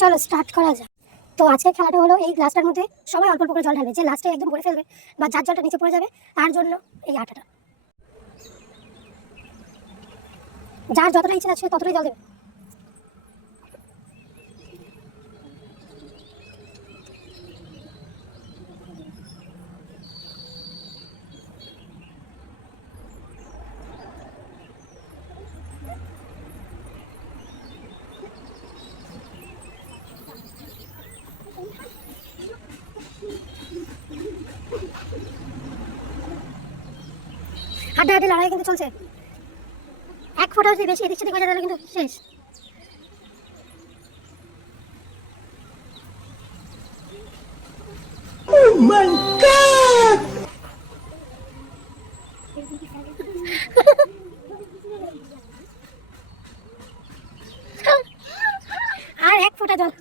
চলো স্টার্ট করা যাক। তো আজকের খেলাটা হলো এই গ্লাসটার মধ্যে সবাই অল্প অল্প করে জল ঢালবে, যে লাস্টে একদম ভরে ফেলবে বা যার জলটা নিচে পড়ে যাবে তার জন্য এই আটাটা। যার যতটা ইচ্ছে আছে ততটাই জল দেবে। হাড্ডাহাড্ডি লড়াই কিন্তু চলছে, এক ফোঁটা যদি বেশি এদিক সেদিক হয়ে যায় তাহলে কিন্তু শেষ। Oh my God! আর এক ফোঁটা জল।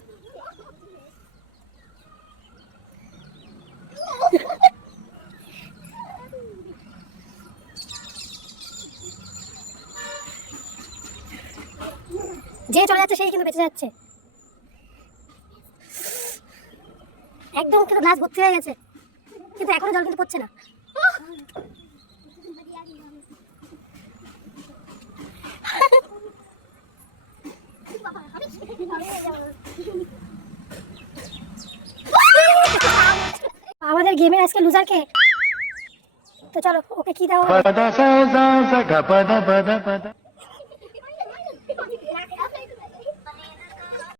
যে চলে যাচ্ছে সেই কিন্তু বেঁচে যাচ্ছে। একদম কিন্তু গ্লাস ভর্তি হয়ে গেছে, কিন্তু এখনো জল কিন্তু পড়ছে না। আমাদের গেমের আজকে লুজার কে? তো চলো ওকে কি দেওয়া হবে?